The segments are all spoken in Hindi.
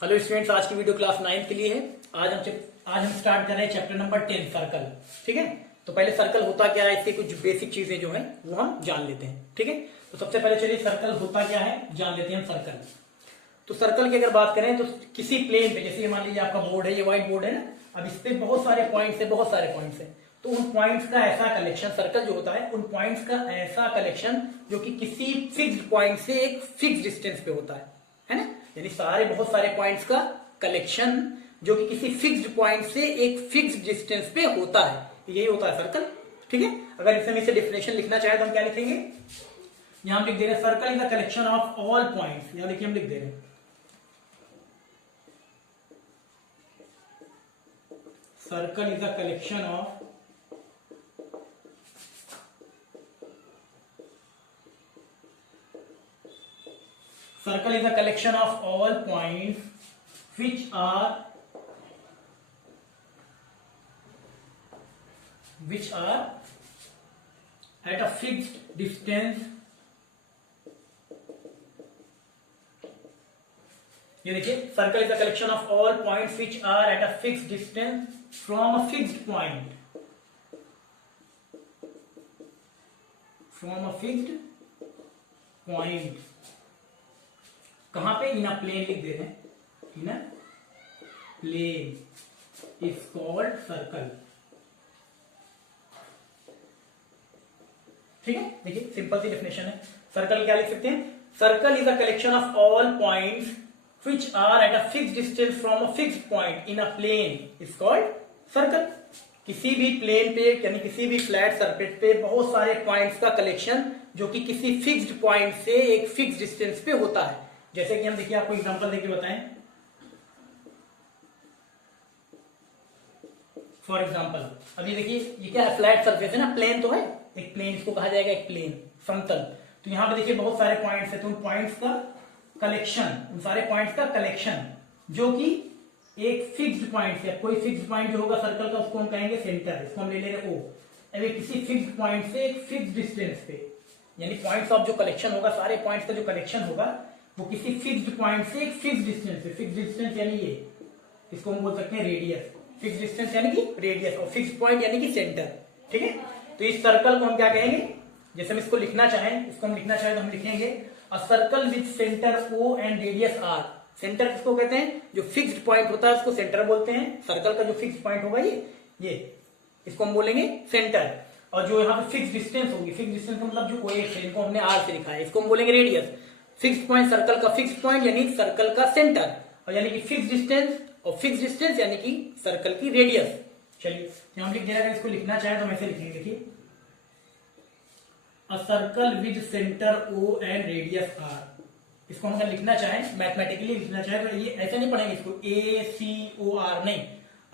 हेलो स्टूडेंट्स, आज की वीडियो क्लास 9 के लिए है। आज हम स्टार्ट कर रहे हैं चैप्टर नंबर 10 सर्कल। ठीक है, तो पहले सर्कल होता क्या है, इसके कुछ बेसिक चीजें जो है वो हम जान लेते हैं। ठीक है, तो सबसे पहले चलिए सर्कल होता क्या है जान लेते हैं हम सर्कल। तो सर्कल की अगर बात करें तो किसी प्लेन पे, जैसे मान लीजिए आपका बोर्ड है, ये व्हाइट बोर्ड है ना, अब इस पे बहुत सारे पॉइंट्स है, तो उन पॉइंट्स का ऐसा कलेक्शन, सर्कल जो होता है उन पॉइंट्स का ऐसा कलेक्शन जो कि किसी फिक्स्ड पॉइंट से एक फिक्स डिस्टेंस पे होता है ना, यानी बहुत सारे पॉइंट्स का कलेक्शन जो कि किसी फिक्स्ड पॉइंट से एक फिक्स्ड डिस्टेंस पे होता है, यही होता है सर्कल। ठीक है, अगर इसमें से डेफिनेशन लिखना चाहे तो हम क्या लिखेंगे, यहां हम लिख दे रहे हैं circle is the collection of all points. यहां देखिए हम लिख दे रहे हैं circle is the collection of all points which are at a fixed distance। ये देखिए, circle is the collection of all points which are at a fixed distance from a fixed point, कहां पे, इन अ प्लेन लिख दे रहे हैं, in a plane is called circle. ठीक है, देखिए सिंपल सी डेफिनेशन है। सर्कल क्या लिख सकते हैं, circle is a collection of all points which are at a fixed distance from a fixed point in a plane is called circle। किसी भी प्लेन पे यानी किसी भी फ्लैट सरफेस पे बहुत सारे पॉइंट्स का कलेक्शन जो कि किसी फिक्स्ड पॉइंट से एक फिक्स्ड डिस्टेंस पे होता है। जैसे कि हम देखिए आपको एग्जांपल देके बताएं, फॉर एग्जांपल अभी देखिए ये क्या है, फ्लैट सरफेस है ना, प्लेन तो है, एक प्लेन इसको कहा जाएगा, एक प्लेन समतल। तो यहां पे देखिए बहुत सारे पॉइंट्स है, तो उन पॉइंट्स का कलेक्शन, उन सारे पॉइंट्स का कलेक्शन जो कि एक फिक्स्ड पॉइंट से, कोई फिक्स्ड पॉइंट जो होगा सर्कल का उसको हम कहेंगे सेंटर, इसको हम ले ले रहे ओ। अभी किसी फिक्स्ड पॉइंट से एक फिक्स्ड डिस्टेंस पे, यानी पॉइंट्स ऑफ जो कलेक्शन होगा, सारे पॉइंट्स का जो कलेक्शन होगा वो किसी फिक्स्ड पॉइंट से एक फिक्स्ड डिस्टेंस पे, फिक्स्ड डिस्टेंस यानी ये, इसको हम बोल सकते हैं रेडियस, फिक्स्ड डिस्टेंस यानी कि रेडियस, और फिक्स्ड पॉइंट यानी कि सेंटर। ठीक है, तो इस सर्कल को हम क्या कहेंगे, जैसे हम इसको लिखना चाहें, इसको हम लिखना चाहें तो हम लिखेंगे अ circle with centre O and radius R। Centre किसको कहते हैं, जो फिक्स्ड पॉइंट होता है उसको सेंटर बोलते हैं। सर्कल का जो फिक्स्ड पॉइंट होगा ये इसको हम बोलेंगे सेंटर, और जो यहाँ पे फिक्स्ड डिस्टेंस होगी, फिक्स्ड डिस्टेंस का मतलब जो OA है, इनको हमने R से लिखा है, इसको हम बोलेंगे रेडियस। फिक्स्ड पॉइंट, सर्कल का फिक्स्ड पॉइंट यानी सर्कल का सेंटर, और यानी कि फिक्स्ड डिस्टेंस, और फिक्स्ड डिस्टेंस यानी कि सर्कल की रेडियस। चलिए हम लिख दिया, इसको लिखना चाहे तो हम ऐसे लिखेंगे, देखिए A circle with center O and radius R। इसको हम अगर लिखना चाहें, मैथमेटिकली लिखना चाहें तो ये ऐसे नहीं पढ़ेंगे इसको, ACOR नहीं,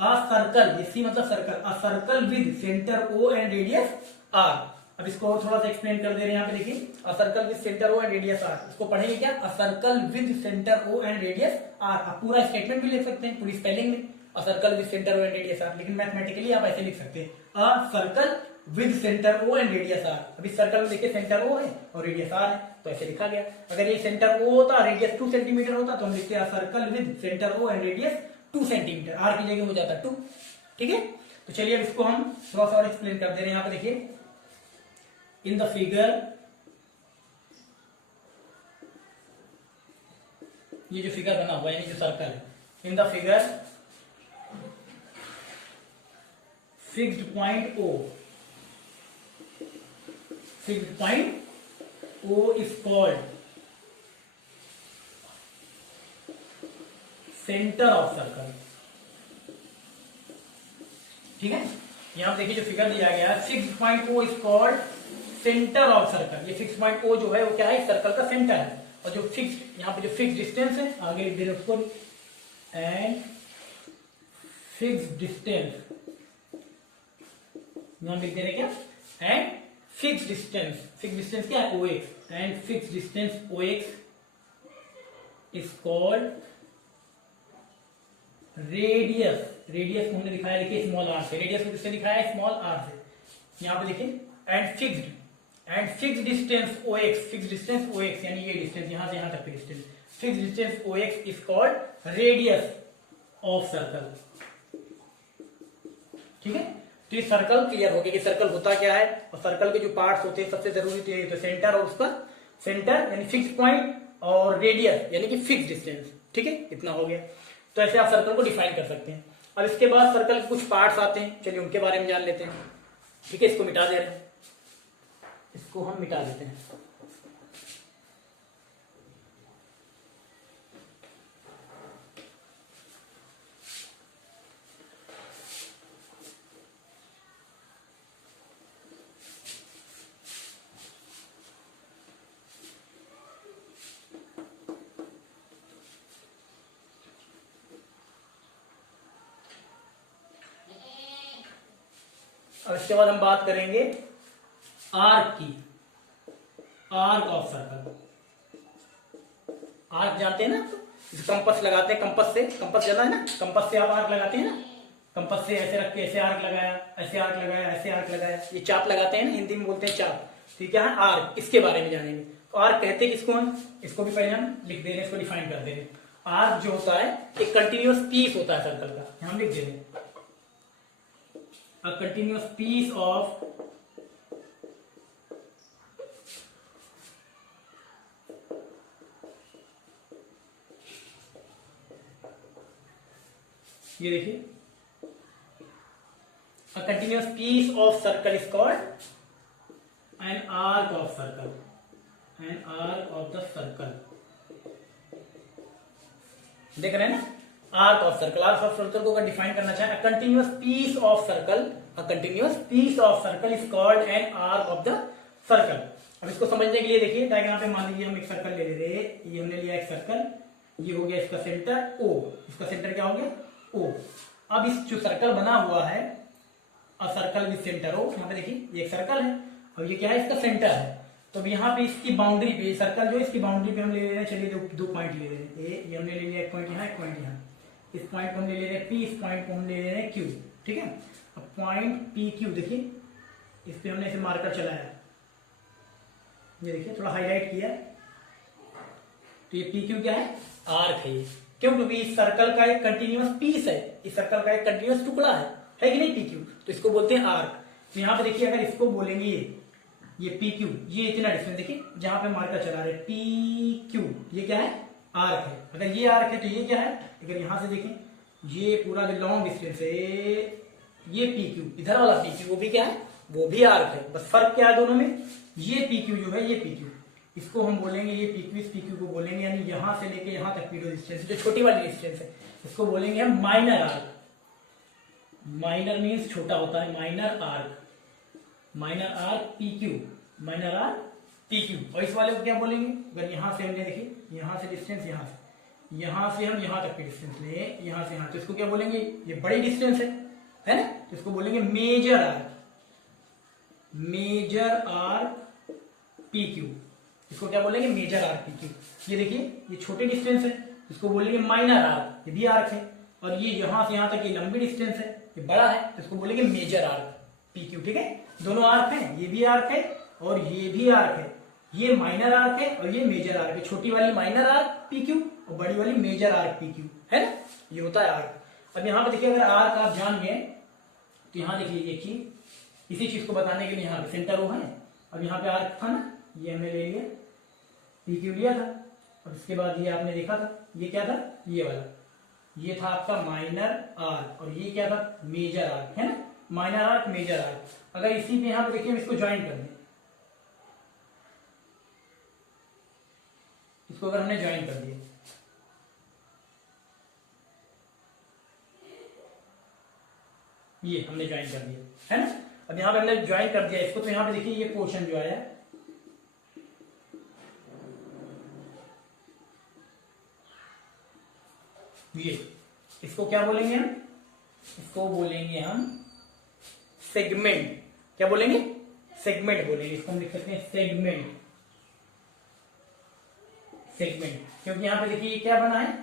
अ सर्कल, ये सी मतलब circle, a circle with centre O and radius R। अब इसको और थोड़ा सा एक्सप्लेन कर दे रहे हैं, यहाँ पे देखिए अ circle with centre O and radius R, इसको पढ़ेंगे क्या, अ circle with centre O and radius R। आप पूरा स्टेटमेंट भी लिख सकते हैं पूरी स्पेलिंग में, अ circle with centre O and radius R, लेकिन मैथमेटिकली आप ऐसे लिख सकते हैं, अ circle with centre O and radius R। अभी सर्कल में देखिए सेंटर O है और रेडियस R है, तो ऐसे लिखा गया। अगर ये सेंटर O होता, रेडियस 2 सेंटीमीटर होता, तो हम लिखते हैं circle with centre O and radius 2 centimetre, R की जगह हो जाता 2। ठीक है, तो चलिए अब इसको हम थोड़ा सा और एक्सप्लेन कर दे रहे हैं। यहाँ पे देखिए इन द फिगर, ये जो फिगर बना हुआ है, यानी जो सर्कल है, in the figure fixed point O, fixed point O is called center of circle। ठीक है, यहां देखिए जो फिगर दिया गया है, fixed point O is called center of circle। ये फिक्स्ड पॉइंट O जो है वो क्या है, सर्कल का सेंटर है, और जो फिक्स्ड, यहाँ पे जो फिक्स्ड डिस्टेंस है, आगे लिख दे रहे उसको, एंड फिक्स्ड डिस्टेंस, यहां लिख दे रहे क्या, and fix distance, fix distance क्या है, OX, and fix distance OX is called radius. Radius को हमने दिखाया, लिखिए स्मॉल r से, रेडियस को किससे दिखाया है, स्मॉल r से। यहां पे देखिए and fixed, and fix distance O X, fix distance O X यानी ये डिस्टेंस यहां से यहां तक की distance, fix distance O X is called radius of circle. ठीक है, तो ये सर्कल क्लियर हो गया कि सर्कल होता क्या है, और सर्कल के जो पार्ट्स होते हैं सबसे जरूरी तो ये, तो सेंटर और उसका सेंटर यानी फिक्स पॉइंट, और रेडियस यानी कि फिक्स डिस्टेंस। ठीक है, इतना हो गया। तो ऐसे आप सर्कल को डिफाइन कर सकते हैं। अब इसके बाद सर्कल के कुछ पार्ट्स आते हैं, चलिए उनके बारे में जान लेते हैं। ठीक है, इसको मिटा दे रहे हैं, इसको हम मिटा देते हैं। अब इसके बाद हम बात करेंगे आर्क की, आर्क ऑफ सर्कल। आर्क जानते हैं ना, कंपस लगाते हैं, कंपस से, कंपस जाना है ना, कंपस से आप आर्क लगाते हैं ना, कंपस से ऐसे रख के ऐसे आर्क लगाया, ऐसे आर्क लगाया, ऐसे आर्क लगाया, ये चाप लगाते हैं ना, हिंदी में बोलते हैं चाप। ठीक है, आर्क, इसके बारे में जानेंगे। तो आर्क कहते हैं किसको हम, इसको भी पहले हम लिख दे रहे हैं, इसको डिफाइन कर दे रहे हैं। आर्क जो होता है एक कंटिन्यूअस पीस होता है सर्कल का, हम लिख दे रहे हैं a continuous piece of ये देखिए, a continuous piece of circle is called an arc of circle, an arc of the circle। देख रहे हैं ना, arc of circle, arc of circle को अगर डिफाइन करना चाहे, a continuous piece of circle, a continuous piece of circle is called an arc of the circle. अब इसको समझने के लिए देखिए डायग्राम पे, मान लीजिए हम एक सर्कल ले रहे हैं, ये हमने लिया एक सर्कल, ये हो गया इसका सेंटर ओ, इसका सेंटर क्या हो गया ओ। अब इस जो सर्कल बना हुआ है, a circle with centre O, यहाँ पे देखिए ये एक सर्कल है, और ये क्या है, इसका सेंटर है। तो अब यहाँ पे इसकी बाउंड्री पे, सर्कल जो है इसकी बाउंड्री पे हम ले ले रहे हैं, चलिए दो पॉइंट ले ले रहे हैं, ये हमने ले लिया एक पॉइंट यहाँ, एक पॉइंट यहाँ, इस पॉइंट को हम ले ले रहे हैं पी, इस पॉइंट को हम ले ले रहे हैं क्यू। ठीक है, अब पॉइंट पी क्यू देखिए, इस पे हमने इसे मार्कर चलाया, ये देखिए थोड़ा हाईलाइट किया, तो ये पी क्यू क्या है, आर्क है ये। क्यों, क्योंकि इस सर्कल का एक कंटिन्यूअस पीस है, इस सर्कल का एक कंटिन्यूअस टुकड़ा है कि नहीं पी क्यू, तो इसको बोलते हैं आर्क। तो यहाँ पे देखिए, अगर इसको बोलेंगे ये पी क्यू, ये इतना डिस्टेंस देखिए जहां पे मार्कर चला रहे पी क्यू, ये क्या है, आर्क है। अगर ये आर्क है तो ये क्या है, अगर यहां से देखें, ये पूरा जो लॉन्ग डिस्टेंस है, ये पी क्यू, इधर वाला पी क्यू, वो भी क्या है, वो भी आर्क है। बस फर्क क्या है दोनों में, ये पी क्यू जो है, ये पी क्यू, इसको हम बोलेंगे, ये पी क्यू, इस पी क्यू को बोलेंगे, यानी यहां से लेके यहां तक की जो डिस्टेंस, जो छोटी वाली डिस्टेंस है, इसको बोलेंगे हम माइनर आर्क। माइनर मीन्स छोटा होता है, minor arc, minor arc P Q, minor arc P Q. और इस वाले को क्या बोलेंगे, अगर यहां से हमने देखिए, यहां से डिस्टेंस, यहां से हम यहां तक की डिस्टेंस ले, यहां से यहां, तो इसको क्या बोलेंगे, ये बड़ी डिस्टेंस है ना, तो इसको बोलेंगे major arc, major arc P Q, इसको क्या बोलेंगे, मेजर आर्क पी क्यू। ये देखिए, ये छोटी डिस्टेंस है, इसको बोलेंगे माइनर आर्क, ये भी आर्क है, और ये यहां से यहां तक ये लंबी डिस्टेंस है, ये बड़ा है, तो इसको बोलेंगे मेजर आर्क पी क्यू। ठीक है, दोनों आर्क है, ये भी आर्क है और ये भी आर्क है, ये माइनर आर्क है और ये मेजर आर्क है, छोटी वाली माइनर आर्क पी क्यू और बड़ी वाली मेजर आर्क पी क्यू, है ना, ये होता है आर्क। अब यहाँ पे देखिए, अगर आर्क आप जान गए तो यहाँ देख लीजिए, देखिए इसी चीज को बताने के लिए यहाँ पे सेंटर वो है, अब यहाँ पे आर्क था ना, ये हमने ले लिया, पी क्यू लिया था, और इसके बाद ये आपने देखा था, ये क्या था, ये वाला, ये था आपका माइनर आर्क, और ये क्या था, मेजर आर्क, है ना, माइनर आर्क मेजर आर्क। अगर इसी पे यहाँ पे देखिए, हम इसको ज्वाइन कर दें, इसको अगर हमने ज्वाइन कर दिया, ये हमने ज्वाइन कर दिया, है ना। अब यहां पे हमने ज्वाइन कर दिया इसको, तो यहां पे देखिए ये पोर्शन जो आया, ये इसको क्या बोलेंगे हम, इसको बोलेंगे हम सेगमेंट। क्या बोलेंगे, सेगमेंट बोलेंगे, इसको हम लिख सकते हैं सेगमेंट, सेगमेंट। क्योंकि यहां पे देखिए ये क्या बना है,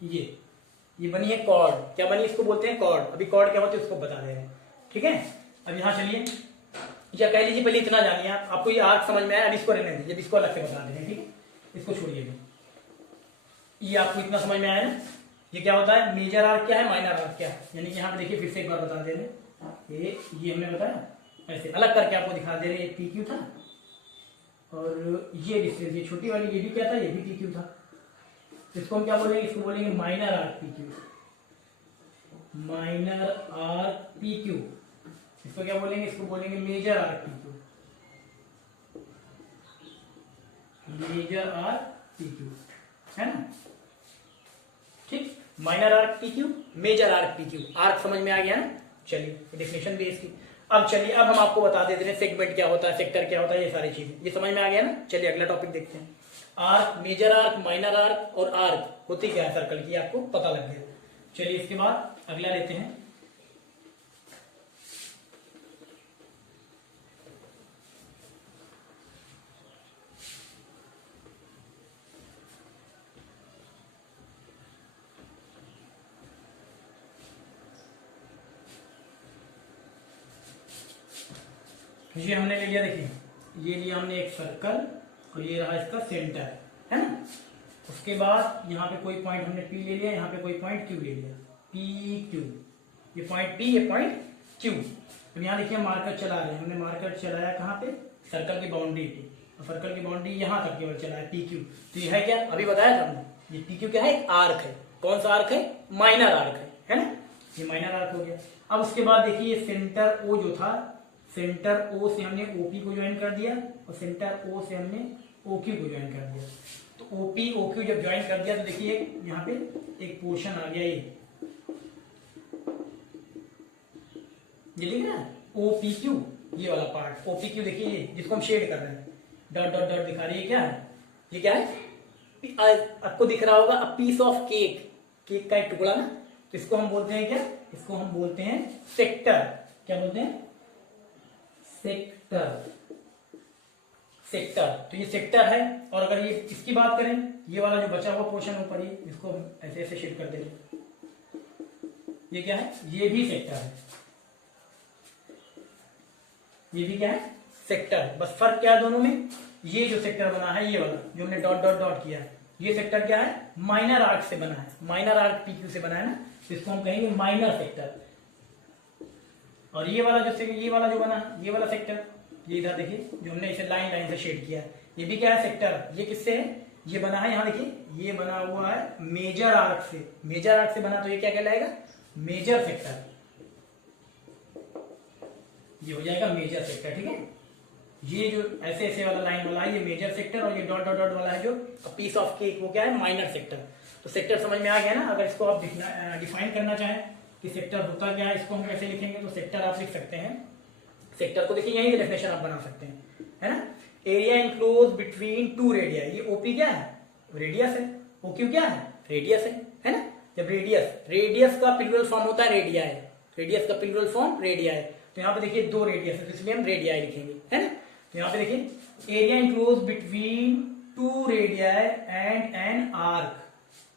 ये बनी है कॉर्ड, क्या बनी, इसको बोलते हैं कॉर्ड। अभी कॉर्ड क्या होती है उसको बता दे रहे हैं। ठीक है, अब यहां चलिए, या कह लीजिए पहले इतना जानिए आप, आपको ये आर्क समझ में आया, अब इसको रहने दीजिए, अब इसको अलग से बता देंगे, ठीक है, इसको छोड़िए। ये आपको इतना समझ में आया ना, ये क्या होता है, मेजर आर्क क्या है, माइनर आर्क क्या है। यानी कि यहाँ पे देखिए फिर से एक बार बता दे रहे, ये हमने बताया, ऐसे अलग करके आपको दिखा दे रहे, पी क्यू था और ये डिस्टेंस ये छोटी वाली ये भी क्या था, ये भी पी क्यू था। इसको हम क्या बोलेंगे, इसको बोलेंगे minor arc P Q, minor arc P Q. इसको क्या बोलेंगे, इसको बोलेंगे major arc P Q, major arc P Q, है ना, ठीक। Minor arc P Q, major arc P Q, arc समझ में आ गया ना। चलिए डेफिनेशन भी इसकी। अब चलिए अब हम आपको बता देते हैं सेगमेंट क्या होता है, सेक्टर क्या होता है, ये सारी चीजें ये समझ में आ गया ना। चलिए अगला टॉपिक देखते हैं। Arc, major arc, minor arc और आर्क होती क्या है सर्कल की, आपको पता लग गया। चलिए इसके बाद अगला लेते हैं। ये हमने ले लिया, देखिए ये लिया हमने एक सर्कल और ये रहा इसका सेंटर, है ना। उसके बाद यहाँ पे कोई पॉइंट हमने पी ले लिया, यहाँ पे कोई पॉइंट क्यू ले लिया, पी क्यू, ये पॉइंट पी, ये पॉइंट क्यू। तो यहाँ देखिए मार्कर चला रहे हैं, हमने मार्कर चलाया कहाँ पे, सर्कल की बाउंड्री पे, और सर्कल की बाउंड्री यहाँ तक केवल चला है, पी क्यू। तो ये है क्या, अभी बताया था हमने, ये पी क्यू क्या है, एक आर्क है। कौन सा आर्क है, माइनर आर्क है ना, ये माइनर आर्क हो गया। अब उसके बाद देखिए सेंटर ओ जो था, सेंटर ओ से हमने ओपी को ज्वाइन कर दिया और सेंटर ओ से हमने ओक्यू को ज्वाइन कर दिया। तो ओपी ओक्यू जब ज्वाइन कर दिया तो देखिए यहाँ पे एक पोर्शन आ गया, ये दिख रहा है ओपीक्यू, ये वाला पार्ट ओपीक्यू देखिए, ये जिसको हम शेड कर रहे हैं, डॉट डॉट डॉट दिखा रही है, क्या है ये, क्या है, आपको दिख रहा होगा a piece of cake, cake का एक टुकड़ा ना। तो इसको हम बोलते हैं क्या, इसको हम बोलते हैं सेक्टर। क्या बोलते हैं, सेक्टर, सेक्टर। तो ये सेक्टर है। और अगर ये इसकी बात करें, ये वाला जो बचा हुआ पोर्शन ऊपर, ये इसको हम ऐसे ऐसे शेड कर देंगे, ये क्या है, ये भी सेक्टर है, ये भी क्या है, सेक्टर। बस फर्क क्या है दोनों में, ये जो सेक्टर बना है, ये वाला जो हमने डॉट डॉट डॉट किया है, ये सेक्टर क्या है, माइनर आर्क से बना है, माइनर आर्क पीक्यू से बना है ना, तो इसको हम कहेंगे माइनर सेक्टर। और ये वाला जो ये वाला जो बना, ये वाला सेक्टर, ये इधर देखिए जो हमने इसे लाइन लाइन से शेड किया है, ये भी क्या है, सेक्टर। ये किससे है, ये बना है, यहाँ देखिए ये बना हुआ है मेजर आर्क से, मेजर आर्क से बना, तो ये क्या कहलाएगा, मेजर सेक्टर, ये हो जाएगा मेजर सेक्टर, ठीक है। ये जो ऐसे ऐसे वाला लाइन वाला है, ये मेजर सेक्टर, और ये डॉट डॉट डॉट वाला है जो पीस ऑफ केक, वो क्या है, माइनर सेक्टर। तो सेक्टर समझ में आ गया ना। अगर इसको आप डिफाइन करना चाहें कि सेक्टर होता क्या है, इसको हम कैसे लिखेंगे, तो सेक्टर आप लिख सकते हैं, सेक्टर को देखिए यही डेफिनेशन आप बना सकते हैं, है ना। Area enclose between two radii, ये ओपी क्या है, रेडियस है, ओक्यू क्या है, रेडियस है ना। जब रेडियस, रेडियस का प्लूरल फॉर्म होता है रेडिया है, रेडियस का प्लूरल फॉर्म रेडिया है। तो यहाँ पे देखिए दो रेडियस है, इसलिए हम रेडियाई लिखेंगे, है ना। तो यहाँ पे देखिए area enclose between to radii and an arc.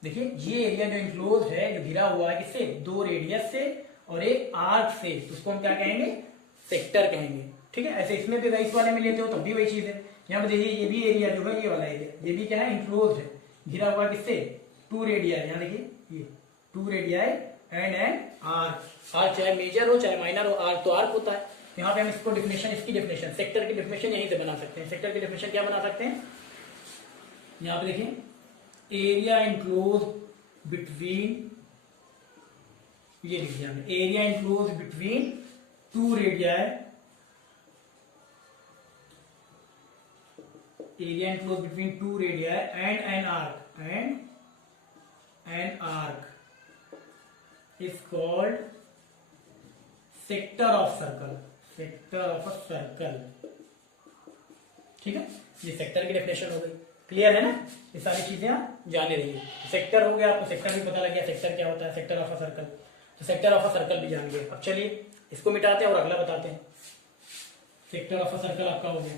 देखिए ये एरिया जो इनक्लोज है, जो घिरा हुआ है, किससे, दो रेडियस से और एक आर्क से, तो उसको हम क्या कहेंगे, सेक्टर कहेंगे, ठीक है। ऐसे इसमें भी इस वाले में लेते हो तब भी वही चीज है। यहाँ पे देखिए ये भी एरिया जो है, ये वाला एरिया, ये भी क्या है, इनक्लोज है, घिरा हुआ किससे, टू रेडिया। यहाँ देखिए ये two radii and an arc, arc चाहे मेजर हो चाहे माइनर हो, आर्क तो आर्क होता है। यहाँ पे हम इसको डेफिनेशन, इसकी डेफिनेशन, सेक्टर की डेफिनेशन यहीं से बना सकते हैं। सेक्टर की डेफिनेशन क्या बना सकते हैं, यहाँ पे देखिए एरिया इनक्लोज बिटवीन, ये लिख दिया हमने, area enclose between to radii, area enclose between to radii and an arc, and an arc is called sector of circle, sector of a circle, ठीक है। ये सेक्टर की डेफिनेशन हो गई, क्लियर है ना। ये सारी चीजें आप जाने रहिए। सेक्टर हो गया, आपको सेक्टर भी पता लग गया, सेक्टर क्या होता है, सेक्टर ऑफ अ सर्कल। तो सेक्टर ऑफ अ सर्कल भी जान गए। अब चलिए इसको मिटाते हैं और अगला बताते हैं। सेक्टर ऑफ अ सर्कल आपका हो गया।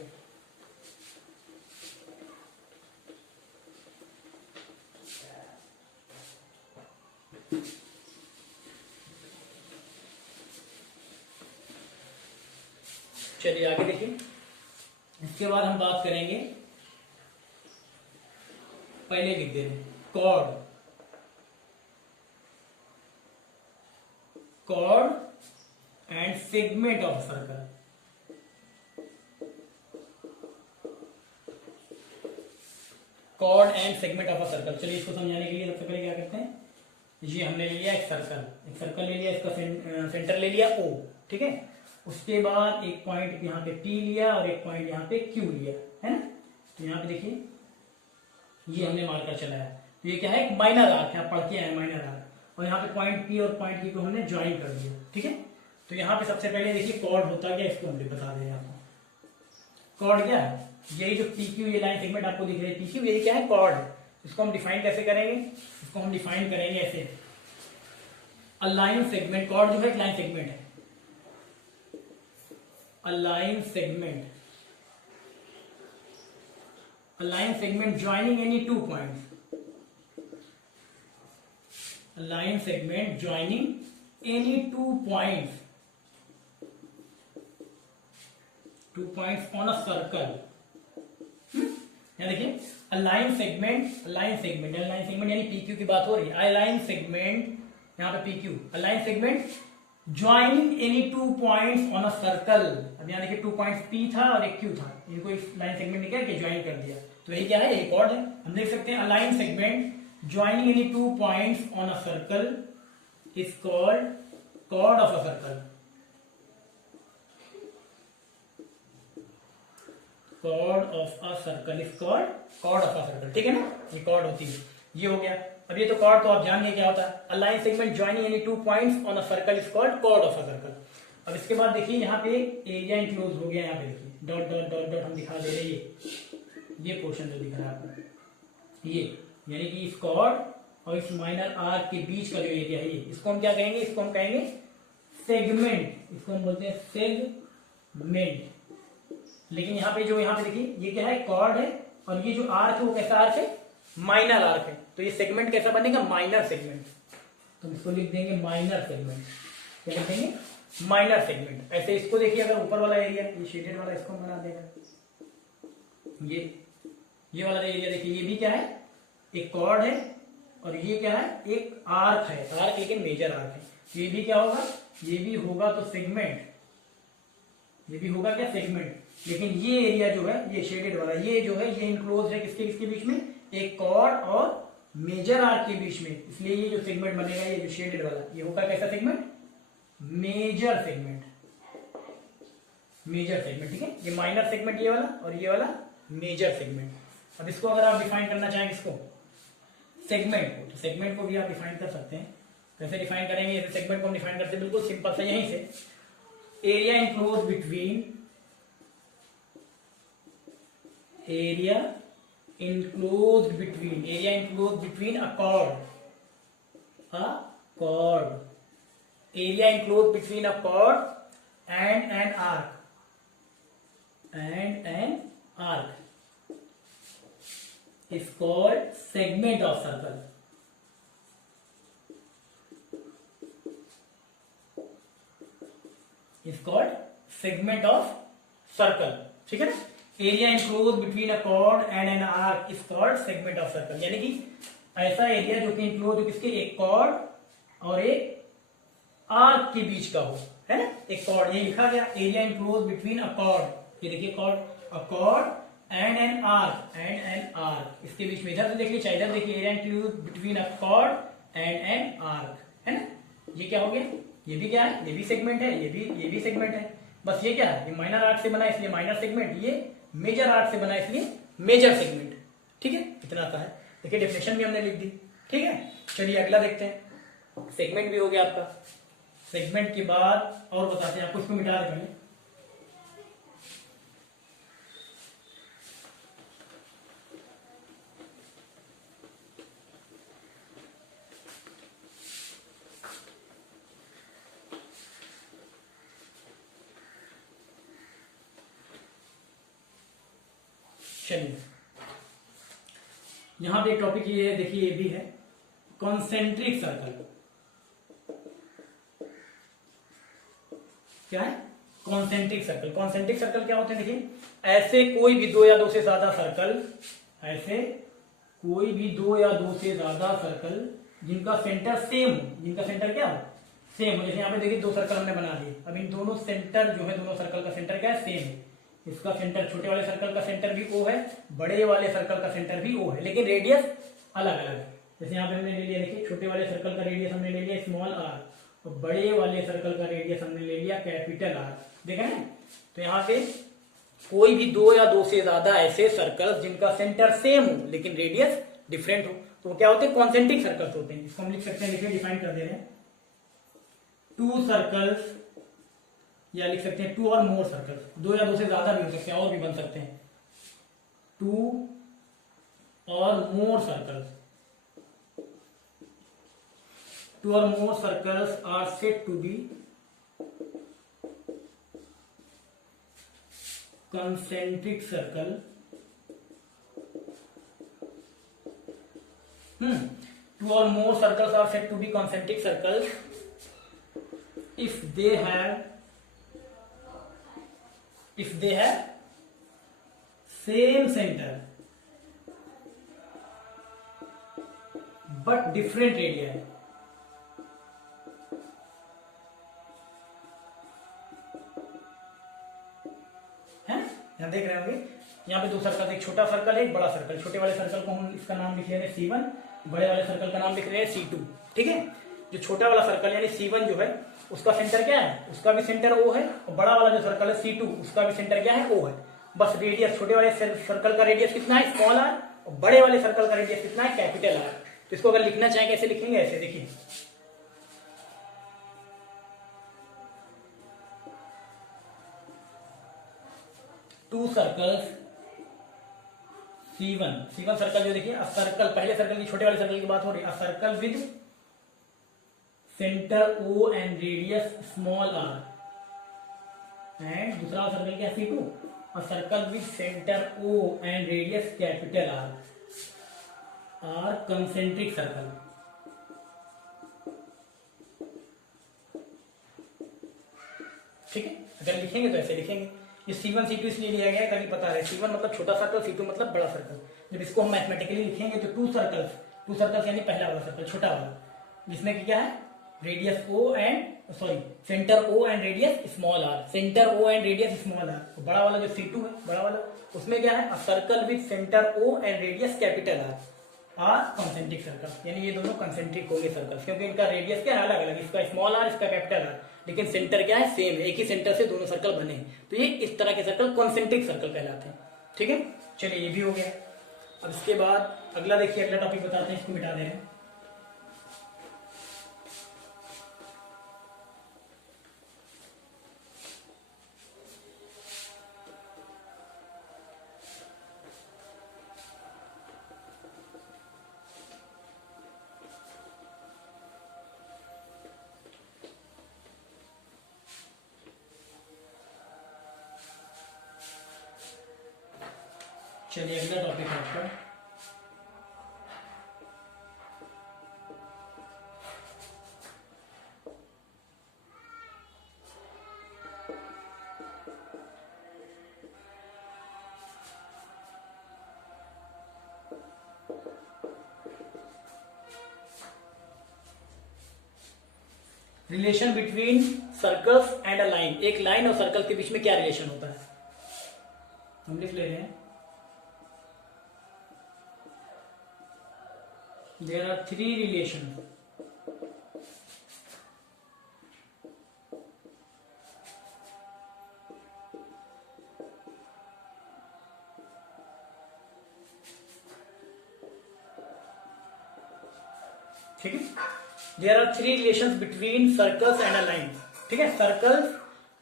चलिए आगे देखिए। इसके बाद हम बात करेंगे, पहले लिख दे रहे chord, chord and segment of circle. Chord and segment of a circle. चलिए इसको समझाने के लिए सबसे पहले क्या करते हैं, ये हमने ले लिया एक सर्कल ले लिया, इसका सेंटर ले लिया O, ठीक है। उसके बाद एक पॉइंट यहाँ पे P लिया और एक पॉइंट यहाँ पे Q लिया, है ना। तो यहाँ पे देखिए ये हमने मार्कर चलाया, तो ये क्या है, एक माइनर आर्क है, आप पढ़ के आए माइनर आर्क, और यहाँ पे पॉइंट P और पॉइंट Q को हमने ज्वाइन कर दिया, ठीक है। तो यहाँ पे सबसे पहले देखिए कॉर्ड होता क्या, इसको हम बता दें आपको। कॉर्ड क्या है, यही जो PQ ये लाइन सेगमेंट आपको दिख रही है PQ, यही क्या है, कॉर्ड है। इसको हम डिफाइन कैसे करेंगे, इसको हम डिफाइन करेंगे ऐसे, अ लाइन सेगमेंट, कॉर्ड जो है एक लाइन सेगमेंट है, अ line segment, a line segment joining any 2 points, a line segment joining any 2 points, 2 points on a circle। यहाँ देखिए a line segment यानी PQ की बात हो रही है, a line segment यहाँ पे PQ, a line segment joining any 2 points on a circle। अब यहाँ देखिए 2 पॉइंट्स P था और एक Q था, इनको इस लाइन सेगमेंट ने क्या किया, ज्वाइन कर दिया। तो यही क्या है, एक कॉर्ड है। हम देख सकते हैं a line segment joining any 2 points on a circle is called chord of a circle। chord of a circle is called chord of a circle, ठीक है ना, ये कॉर्ड होती है। ये हो गया। अब ये तो कॉर्ड तो आप जान गए क्या होता है, a line segment joining any 2 points on a circle is called chord of a circle। अब इसके बाद देखिए यहाँ पे एरिया इंक्लोज हो गया, यहाँ पे देखिए डॉट डॉट डॉट डॉट हम दिखा दे रहे हैं, ये पोर्शन जो दिख रहा है आपको, ये यानी कि इस कॉर्ड और इस माइनर आर्क के बीच का जो एरिया है, ये इसको हम क्या कहेंगे, इसको हम कहेंगे सेगमेंट, इसको हम बोलते हैं सेगमेंट। लेकिन यहाँ पे देखिए ये क्या है, कॉर्ड है, और ये जो आर्क है वो कैसा आर्क है, माइनर आर्क है। तो ये सेगमेंट कैसा बनेगा, माइनर सेगमेंट। तो इसको लिख देंगे माइनर सेगमेंट, क्या लिख देंगे, माइनर सेगमेंट। ऐसे इसको देखिए, अगर ऊपर वाला एरिया ये शेडेड वाला, इसको बना देगा, ये वाला एरिया देखिए, ये भी क्या है, एक कॉर्ड है, और ये क्या है, एक आर्क है, आर्क लेकिन मेजर आर्क है। ये भी क्या होगा, ये भी होगा तो सेगमेंट, ये भी होगा क्या, सेगमेंट। लेकिन ये एरिया जो है, ये शेडेड वाला, ये जो है, ये इंक्लोज है किसके किसके बीच में, एक कॉर्ड और मेजर आर्क के बीच में। इसलिए ये जो सेगमेंट बनेगा, ये जो शेडेड वाला, ये होगा कैसा segment, major segment, major segment, ठीक है। ये माइनर सेगमेंट ये वाला, और ये वाला मेजर सेगमेंट। अब इसको अगर आप डिफाइन करना चाहें, इसको सेगमेंट को, तो सेगमेंट को भी आप डिफाइन कर सकते हैं। कैसे डिफाइन करेंगे, जैसे सेगमेंट को हम डिफाइन करते हैं बिल्कुल सिंपल सा, यहीं से, area enclose between, area enclose between a cord, area enclose between a chord and an arc, is called segment of circle, is called segment of circle, ठीक है ना। Area enclose between a chord and an arc is called segment of circle. यानी कि ऐसा एरिया जो कि इंक्लोज हो किसके, एक कॉर्ड और एक आर्क के बीच का हो, है ना। एक कॉर्ड, ये लिखा गया area enclose between a chord, ये देखिए chord, a chord and an arc, इसके बीच में, इधर से देखिए चाहे इधर देखिए, area enclose between a chord and an arc, है ना। ये क्या हो गया, ये भी क्या है, ये भी सेगमेंट है, ये भी सेगमेंट है। बस ये क्या है, ये माइनर आर्क से बना इसलिए माइनर सेगमेंट, ये मेजर आर्क से बना इसलिए मेजर सेगमेंट, ठीक है। इतना सा है, देखिए डेफिनेशन भी हमने लिख दी, ठीक है। चलिए अगला देखते हैं, सेगमेंट भी हो गया आपका। सेगमेंट के बाद और बताते हैं आपको, इसको मिटा दे पहले। चलिए यहां पे एक टॉपिक ये है, देखिए ये भी है, कॉन्सेंट्रिक सर्कल। क्या है, कॉन्सेंट्रिक सर्कल। कॉन्सेंट्रिक सर्कल क्या होते हैं, देखिए ऐसे कोई भी दो या दो से ज्यादा सर्कल, ऐसे कोई भी दो या दो से ज्यादा सर्कल जिनका सेंटर सेम हो, जिनका सेंटर क्या हो, सेम हो। जैसे यहाँ पे देखिए दो सर्कल हमने बना दिए, अब इन दोनों सेंटर जो है, दोनों सर्कल का सेंटर क्या है, सेम है। इसका सेंटर, छोटे वाले सर्कल का सेंटर भी O है, बड़े वाले सर्कल का सेंटर भी O है, लेकिन रेडियस अलग अलग है। जैसे यहाँ पे हमने ले लिया, देखिए छोटे वाले सर्कल का रेडियस हमने ले लिया स्मॉल r, और बड़े वाले सर्कल का रेडियस हमने ले लिया कैपिटल R। देखा है, तो यहाँ पे कोई भी दो या दो से ज्यादा ऐसे सर्कल जिनका सेंटर सेम हो लेकिन रेडियस डिफरेंट हो, तो वो क्या होते हैं, कॉन्सेंट्रिक सर्कल्स होते हैं। इसको हम लिख सकते हैं, लिखिए डिफाइन कर दे रहे हैं, टू सर्कल्स, या लिख सकते हैं टू और मोर सर्कल्स, दो या दो से ज्यादा भी हो सकते हैं और भी बन सकते हैं, to or more circles, two or more circles are said to be concentric circle, two or more circles are said to be concentric circles if they have same center but different radii। देख रहे होंगे यहाँ पे दो सर्कल, एक छोटा सर्कल है, एक बड़ा सर्कल। छोटे वाले सर्कल को हम इसका नाम लिख रहे हैं C1, बड़े वाले सर्कल का नाम लिख रहे हैं C2। ठीक है, जो छोटा वाला सर्कल यानी C1 जो है उसका सेंटर क्या है, उसका भी सेंटर O है, और बड़ा वाला जो सर्कल है C2 उसका भी सेंटर क्या है, O है। बस रेडियस, छोटे वाले सर्कल का रेडियस कितना है, स्मॉल r, और बड़े वाले सर्कल का रेडियस कितना है, कैपिटल R। तो इसको अगर लिखना चाहें कैसे लिखेंगे, ऐसे देखिए, टू सर्कल्स C1 सर्कल, जो देखिए सर्कल, पहले सर्कल की, छोटे वाले सर्कल की बात हो रही है, circle with centre O and radius small r, and दूसरा सर्कल क्या है, C2, और circle with centre O and radius capital R are concentric circle. ठीक है, अगर लिखेंगे तो ऐसे लिखेंगे। ये C1 C2 इसलिए लिया गया है ताकि पता रहे, C1 मतलब छोटा सर्कल, C2 मतलब बड़ा सर्कल। जब इसको हम मैथमेटिकली लिखेंगे तो टू सर्कल्स यानी पहला वाला सर्कल, छोटा वाला, जिसमें कि क्या है, radius O and centre O and radius small r, centre O and radius small r। तो बड़ा वाला जो C2 है, बड़ा वाला, उसमें क्या है, circle with centre O and radius capital R are concentric circle. यानी ये दोनों कंसेंट्रिक होंगे सर्कल, क्योंकि इनका रेडियस क्या है, अलग अलग, इसका स्मॉल r, इसका कैपिटल R, लेकिन सेंटर क्या है, सेम है, एक ही सेंटर से दोनों सर्कल बने हैं, तो ये इस तरह के सर्कल कॉन्सेंट्रिक सर्कल कहलाते हैं। ठीक है, चलिए ये भी हो गया। अब इसके बाद अगला देखिए, अगला टॉपिक बताते हैं, इसको मिटा दे रहे हैं। चलिए अगला टॉपिक है आपका relation between circles and a line. एक लाइन और सर्कल के बीच में क्या रिलेशन होता है, हम लिख ले रहे हैं, there are three relations ठीक है, there are three relations between circles and a line. ठीक है, सर्कल्स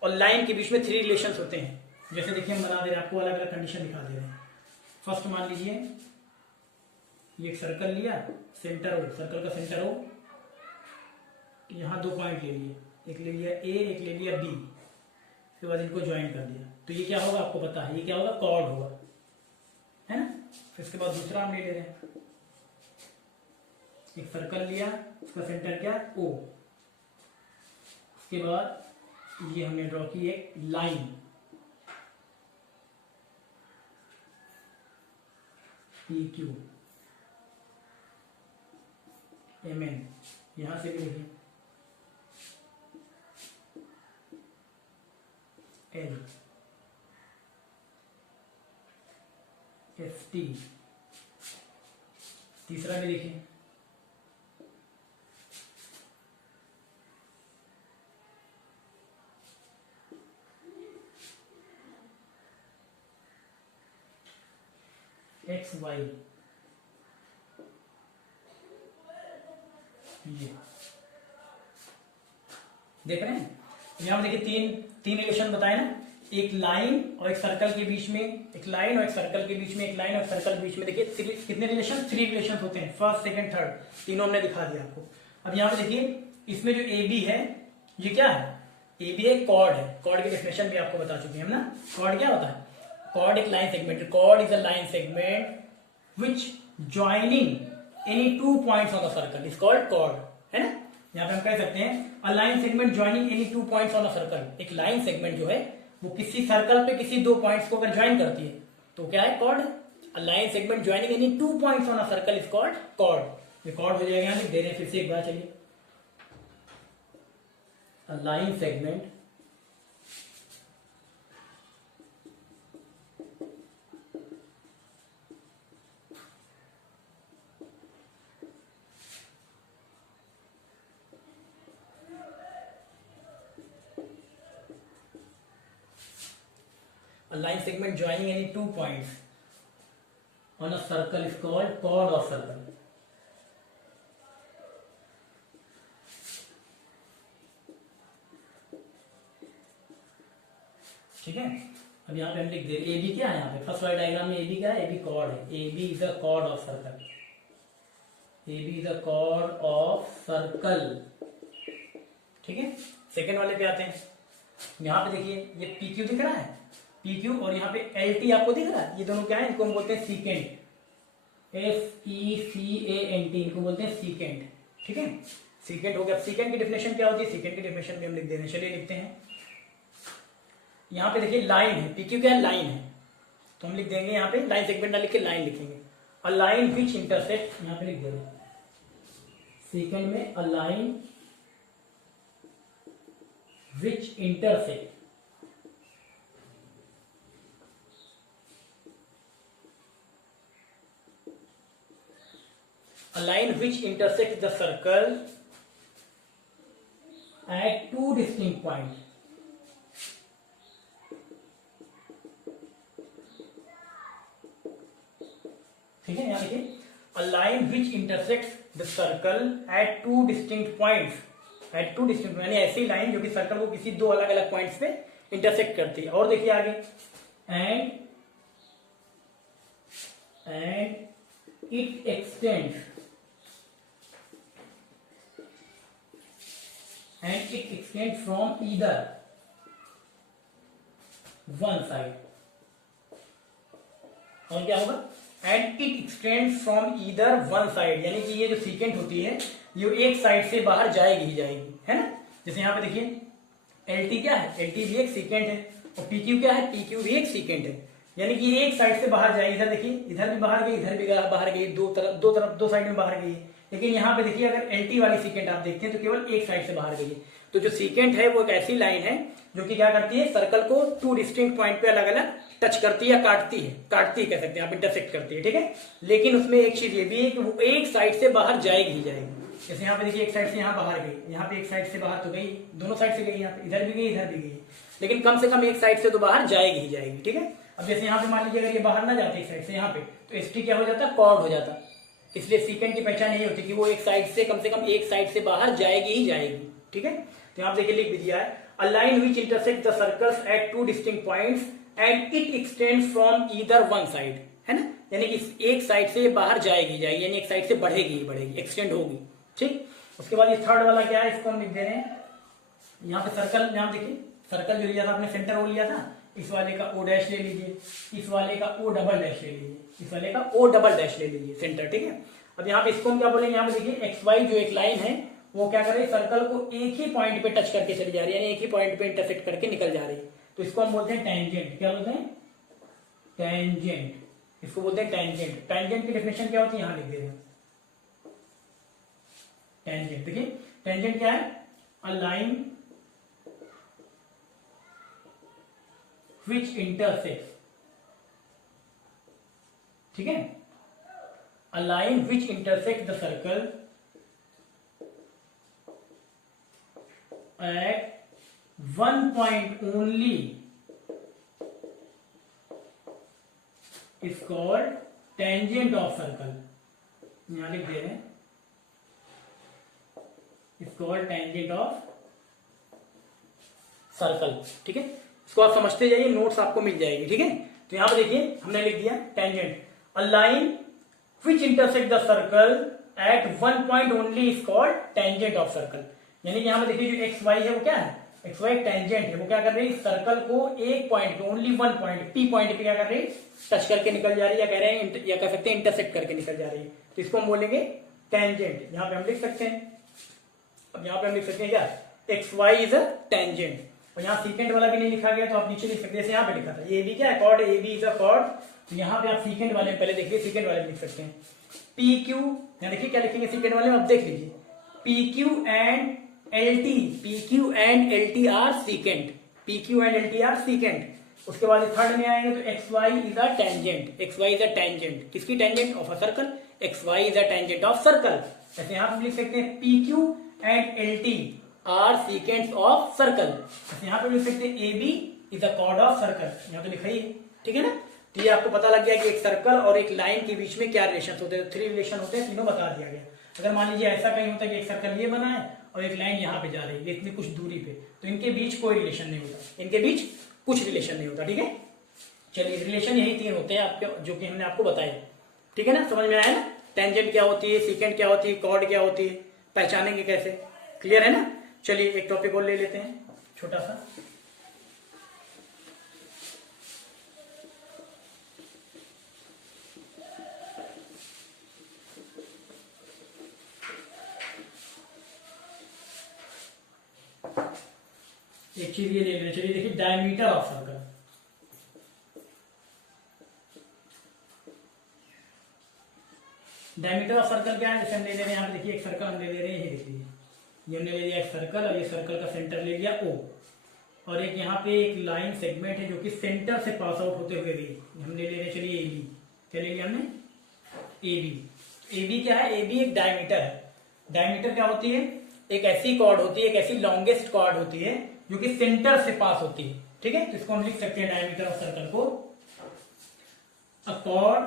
और लाइन के बीच में थ्री रिलेशंस होते हैं। जैसे देखिए हम बना दे रहे हैं, आपको अलग अलग कंडीशन दिखा दे रहे हैं। फर्स्ट मान लीजिए ये एक सर्कल लिया, सेंटर हो, सर्कल का सेंटर हो, यहां दो पॉइंट ले लिए, एक ले लिया ए, एक ले लिया बी, उसके बाद इनको ज्वाइन कर दिया, तो ये क्या होगा आपको पता है, ये क्या होगा, कॉर्ड होगा, है ना। फिर इसके बाद दूसरा हम ले ले रहे हैं, एक सर्कल लिया, उसका सेंटर क्या, ओ, उसके बाद ये हमने ड्रॉ की एक line, P Q M N, यहां से भी लिखें एल एफ टी, तीसरा भी लिखें एक्स वाई, ये देख रहे हैं। यहां देखिए तीन रिलेशन बताए ना, एक लाइन और एक सर्कल के बीच में, एक लाइन और एक सर्कल के बीच में, एक लाइन और सर्कल के बीच में। देखिए कितने रिलेशन, 3 रिलेशन होते हैं, फर्स्ट सेकंड थर्ड, तीनों हमने दिखा दिया आपको। अब यहाँ पे देखिए इसमें जो ए बी है ये क्या है, ए बी एक कॉर्ड है, कॉर्ड की डेफिनेशन भी आपको बता चुके हैं हम ना। कॉर्ड क्या होता है, कॉर्ड एक line segment, chord is a line segment which joining any 2 points on the circle is called chord, है ना। यहाँ पे हम कह सकते हैं a line segment joining any 2 points on the circle, एक लाइन सेगमेंट जो है वो किसी सर्कल पे किसी 2 पॉइंट्स को अगर ज्वाइन करती है तो क्या है, chord. A line segment joining any 2 points on a circle is called chord. ये कॉर्ड हो जाएगा, यहाँ लिख दे रहे हैं फिर से एक बार, चलिए। अ line segment a line segment joining any 2 points on a circle is called chord of circle। ठीक है। अब यहाँ पे हम लिख दे ए बी क्या है, यहाँ पे फर्स्ट वाले डायग्राम में ए बी क्या है, ए बी कॉर्ड है, A B is a chord of circle, A B is a chord of circle. ठीक है। सेकेंड वाले पे आते हैं। यहाँ पे देखिए ये पी क्यू दिख रहा है, पी क्यू, और यहाँ पे एल टी आपको दिख रहा है, ये दोनों क्या है, इनको हम बोलते हैं secant, S E C A N T, इनको बोलते हैं सीकेंट। ठीक है, सीकेंट हो गया। सीकेंट की डेफिनेशन क्या होती है, सीकेंट की डेफिनेशन भी हम लिख दे रहे हैं, चलिए लिखते हैं। यहाँ पे देखिए लाइन है, पी क्यू क्या है, लाइन है, तो हम लिख देंगे यहाँ पे लाइन सेगमेंट ना लिख के लाइन लिखेंगे। अ लाइन विच इंटरसेक्ट, यहाँ पे लिख दे रहे हैं सेकेंड में, a line which intersect a line which intersects the circle at 2 distinct points। ठीक है, यहां देखिए a line which intersects the circle at 2 distinct points, at 2 distinct, यानी ऐसी लाइन जो कि सर्कल को किसी 2 अलग अलग पॉइंट्स पे इंटरसेक्ट करती है। और देखिए आगे, and it extends from either one side, और क्या होगा, and it extends from either one side, यानी कि ये जो सीकेंट होती है ये एक साइड से बाहर जाएगी ही जाएगी, है ना। जैसे यहाँ पे देखिए एल टी क्या है, एल टी भी एक सीकेंट है, और पी क्यू क्या है, पी क्यू भी एक सीकेंट है, यानी कि ये एक साइड से बाहर जाएगी। इधर देखिए, इधर भी बाहर गई, इधर भी बाहर गई, दो साइड में बाहर गई। लेकिन यहाँ पे देखिए अगर एल टी वाली सीकेंट आप देखते हैं तो केवल एक साइड से बाहर गई है। तो जो सीकेंट है वो एक ऐसी लाइन है जो कि क्या करती है, सर्कल को 2 डिस्टिंक्ट पॉइंट पे अलग अलग टच करती है या काटती है कह सकते हैं आप, इंटरसेक्ट करती है। ठीक है, लेकिन उसमें एक चीज ये भी है कि वो एक साइड से बाहर जाएगी ही जाएगी। जैसे यहाँ पे देखिए एक साइड से यहाँ बाहर गई, यहाँ पे एक साइड से बाहर तो गई, दोनों साइड से गई, यहाँ पे इधर भी गई इधर भी गई, लेकिन कम से कम एक साइड से तो बाहर जाएगी ही जाएगी। ठीक है, अब जैसे यहाँ पे मान लीजिए अगर ये बाहर ना जाते एक साइड से यहाँ पे, तो एस टी क्या हो जाता, कॉर्ड हो जाता। इसलिए सीकेंट की पहचान यही होती है कि वो एक साइड से कम एक साइड से बाहर जाएगी ही जाएगी। ठीक है, तो यहाँ पे देखिए लिख भी दिया है, a line which intersect the circles eight 2 distinct points and it extends from either one side, है ना, यानी कि एक साइड से बाहर जाएगी जाएगी, यानी एक साइड से बढ़ेगी एक्सटेंड होगी। ठीक, उसके बाद ये थर्ड वाला क्या है, इसको हम लिख दे रहे हैं यहाँ पे सर्कल। यहाँ देखिए सर्कल जो लिया था आपने, सेंटर वो लिया था, इस वाले का ओ डैश ले लीजिए, इस वाले का ओ डबल डैश ले लीजिए, इस वाले का ओ डबल डैश ले लीजिए सेंटर। ठीक है, अब यहाँ पे इसको हम क्या बोलेंगे, यहाँ पे देखिए एक्स वाई जो एक लाइन है वो क्या कर रही है, सर्कल को एक ही पॉइंट पे टच करके चली जा रही है, यानी एक ही पॉइंट पे इंटरसेक्ट करके निकल जा रही है, तो इसको हम बोलते हैं टेंजेंट। क्या बोलते हैं? टेंजेंट। इसको बोलते हैं टेंजेंट। टेंजेंट की डेफिनेशन क्या होती है, यहां लिख दे रहे हैं टेंजेंट। देखिए टेंजेंट क्या है? अ लाइन विच इंटरसेक्ट, ठीक है, a line which intersect the circle at one point only is called tangent of circle। यहां लिख दे रहे हैं is called tangent of circle। ठीक है, इसको आप समझते जाइए, नोट्स आपको मिल जाएगी। ठीक है, तो यहां पर देखिए हमने लिख दिया tangent, a line which intersect the circle eight one point only is called tangent of circle. यानी कि यहां पर देखिए जो एक्स वाई है वो क्या है, एक्स वाई टेंजेंट है, वो क्या कर रही है, सर्कल को एक पॉइंट पे, only one point, P point पे क्या कर रही है, टच करके निकल जा रही है, या कह रहे हैं या कह सकते हैं इंटरसेक्ट करके निकल जा रही है, तो इसको हम बोलेंगे टेंजेंट। यहां पे हम लिख सकते हैं, अब यहां पे हम लिख सकते हैं क्या, X Y is a tangent. और यहाँ सीकेंड वाला भी नहीं लिखा गया तो आप नीचे लिख सकते हैं, जैसे यहाँ पे लिखा था ए बी क्या है, chord A B is a chord, तो यहाँ पे आप सीकेंड वाले में पहले देखिए, सीकेंड वाले में लिख सकते हैं पी क्यू, यहाँ देखिए क्या लिखेंगे सीकेंड वाले में, आप देख लीजिए P Q and L T, P Q and L T are secant, P Q and L T are secant. उसके बाद थर्ड में आएंगे तो X Y is a tangent, X Y is a tangent, किसकी tangent, of a circle, X Y is a tangent of circle. ऐसे यहाँ पे लिख सकते हैं P Q and L T are secants of circle, यहाँ पे लिख सकते हैं A B is a chord of circle, यहाँ तो लिखा ही है। ठीक है ना, तो ये आपको पता लग गया कि एक सर्कल और एक लाइन के बीच में क्या रिलेशन होते हैं, थ्री रिलेशन होते हैं, तीनों बता दिया गया। अगर मान लीजिए ऐसा कहीं होता है कि एक सर्कल ये बना है और एक लाइन यहाँ पे जा रही है इतनी कुछ दूरी पे, तो इनके बीच कोई रिलेशन नहीं होता, इनके बीच कुछ रिलेशन नहीं होता। ठीक है, चलिए रिलेशन यही तीन होते हैं आपके, जो कि हमने आपको बताए। ठीक है ना, समझ में आया ना, टेंजेंट क्या होती है, सीकेंड क्या होती है, कॉर्ड क्या होती है, पहचानेंगे कैसे, क्लियर है ना। चलिए एक टॉपिक और ले लेते हैं छोटा सा, एक चीज ये ले लेना। चलिए देखिए diameter of circle, diameter of circle क्या है, जैसे हम ले ले रहे हैं यहाँ पे देखिए एक सर्कल हम ले ले रहे हैं, ये देखिए ये हमने ले लिया एक सर्कल, और ये सर्कल का सेंटर ले लिया O, और एक यहाँ पे एक लाइन सेगमेंट है जो कि सेंटर से पास आउट होते हुए भी हमने ले लिया, चलिए ए बी, क्या ले लिया हमने, ए बी। ए बी क्या है, ए बी एक डायमीटर है। डायमीटर क्या होती है, एक ऐसी कॉर्ड होती है, एक ऐसी लॉन्गेस्ट कॉर्ड होती है जो कि सेंटर से पास होती है। ठीक है, तो इसको हम लिख सकते हैं डायमीटर ऑफ सर्कल को, अ कॉर्ड